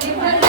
Thank you.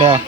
Yeah.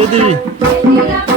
Didi.